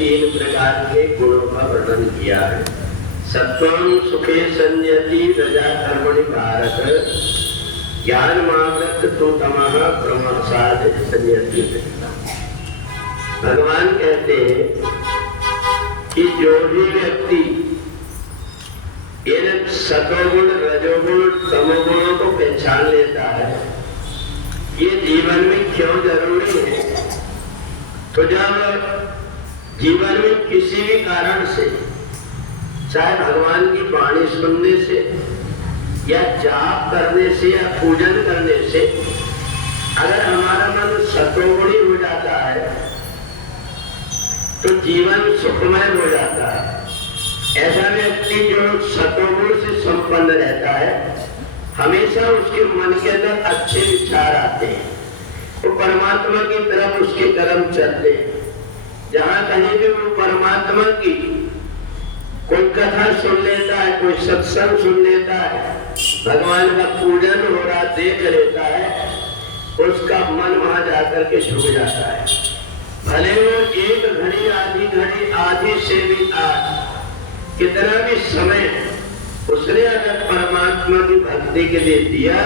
तीन प्रकार के गुणों का वर्णन किया है। सत्वं सुखे संयति रजा कर्मणि भारत, ज्ञान मावृत तो तमः प्रमासाद संयति। भगवान कहते हैं कि जो भी व्यक्ति इन सतोगुण रजोगुण तमोगुणों को पहचान लेता है, ये जीवन में क्यों जरूरी है। तो जब जीवन में किसी भी कारण से, चाहे भगवान की वाणी सुनने से या जाप करने से या पूजन करने से, अगर हमारा मन सतोगुणी हो जाता है तो जीवन सुखमय हो जाता है। ऐसा व्यक्ति जो सतोगुण से संपन्न रहता है, हमेशा उसके मन के अंदर अच्छे विचार आते हैं, वो परमात्मा की तरफ उसके कदम चलते हैं। जहाँ कहीं भी वो परमात्मा की कोई कथा सुन लेता है, कोई सत्संग सुन लेता है, भगवान का पूजन हो रहा देख लेता है, उसका मन वहां जाकर के झुक जाता है। भले वो एक घड़ी आधी से भी आज कितना भी समय उसने अगर परमात्मा की भक्ति के लिए दिया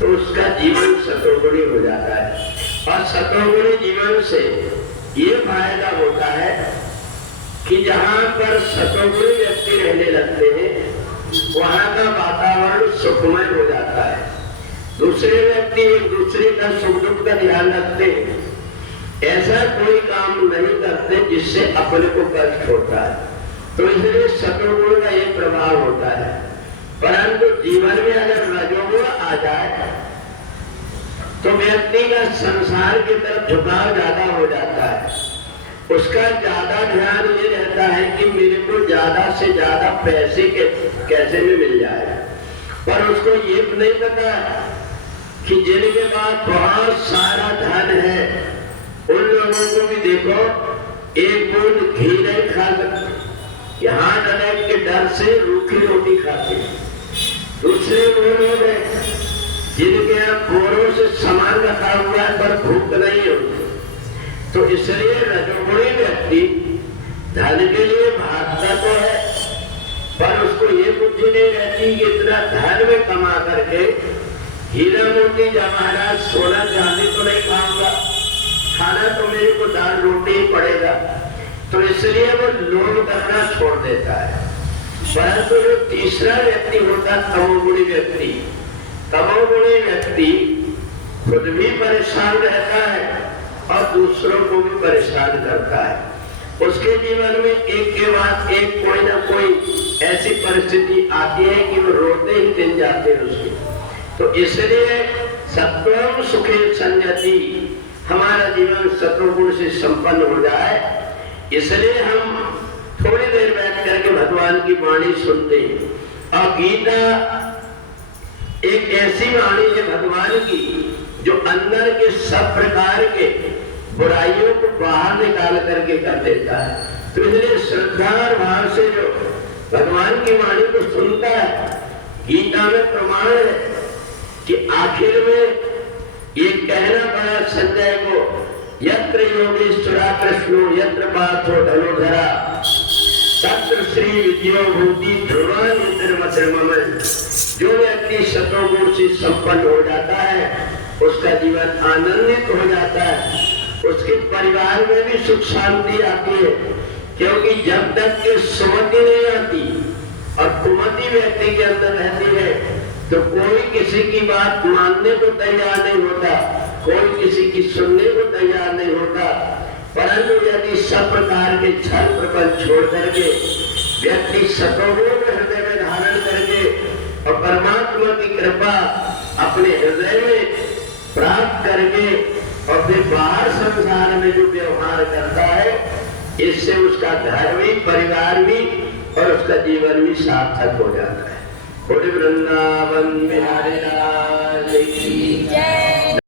तो उसका जीवन सतोगुणी हो जाता है। और सतोगुणी जीवन से ये फायदा होता है कि जहाँ पर सतोगुणी व्यक्ति रहने लगते हैं, वहाँ का वातावरण सुखमय हो जाता है। दूसरे व्यक्ति एक दूसरे का सुख दुख का ध्यान रखते हैं, ऐसा कोई काम नहीं करते जिससे अपने को कष्ट होता है। तो इसलिए सतोगुण का एक प्रभाव होता है। परंतु जीवन में अगर रजोगुण आ जाए तो व्यक्ति का संसार की तरफ झुकाव ज्यादा हो जाता है। उसका ज्यादा ध्यान ये रहता है कि मेरे को ज्यादा से ज्यादा पैसे कैसे में मिल जाए, पर उसको ये नहीं पता कि जिनके पास बहुत सारा धन है उन लोगों को भी देखो, एक बूंद घी नहीं खा सकते, यहाँ डर के डर से रूखी रोटी खाते। दूसरे वो लोग हैं जिनके यहाँ बोरों से सामान रखा हुआ है पर भूख नहीं होती। तो इसलिए रजोगुणी व्यक्ति धन के लिए भागता तो है, पर उसको ये बुद्धि नहीं रहती कि इतना धन में कमा करके हीरा मोती जवाहरात सोना चांदी तो नहीं खाऊंगा, खाना तो मेरे को दाल रोटी ही पड़ेगा। तो इसलिए वो लोभ करना छोड़ देता है। परंतु जो तीसरा व्यक्ति होता है तमोगुणी व्यक्ति, तमोगुणी व्यक्ति खुद भी परेशान रहता है और दूसरों को भी परेशान करता है। उसके जीवन में एक के बाद एक कोई ना कोई ऐसी परिस्थिति आती है कि वो रोते ही दिन जाते हैं उसके। तो इसलिए सत्वं सुखे संयति, हमारा जीवन सत्वगुण से संपन्न हो जाए, इसलिए हम थोड़ी देर बैठ करके भगवान की वाणी सुनते हैं। और गीता एक ऐसी वाणी है भगवान की जो अंदर के सब प्रकार के बुराइयों को बाहर निकाल करके कर देता है। तो इसलिए श्रद्धा और भाव से जो भगवान की वाणी को सुनता है, गीता में प्रमाण है कि आखिर में ये कहना पड़ा संजय को, यत्र योगेश्वरा कृष्णो यत्र पार्थो धनुर्धरा तत्र श्री विद्यो भूति ध्रुवान इंद्रमतिर्मम। जो व्यक्ति सतोगुण से संपन्न हो जाता है उसका जीवन आनंदित हो जाता है, उसके परिवार में भी सुख शांति आती है। क्योंकि जब तक के सुमति नहीं आती और कुमति व्यक्ति के अंदर रहती है तो कोई किसी की बात मानने को तैयार नहीं होता, कोई किसी की सुनने को तैयार नहीं होता। परंतु यदि सब प्रकार के छल प्रपंच छोड़ करके व्यक्ति सतोगुण को हृदय में धारण करके और परमात्मा की कृपा अपने हृदय में प्राप्त करके और फिर बाहर संसार में जो व्यवहार करता है, इससे उसका घर भी परिवार भी और उसका जीवन भी सार्थक हो जाता है। वृंदावन बिहारी लाल की जय।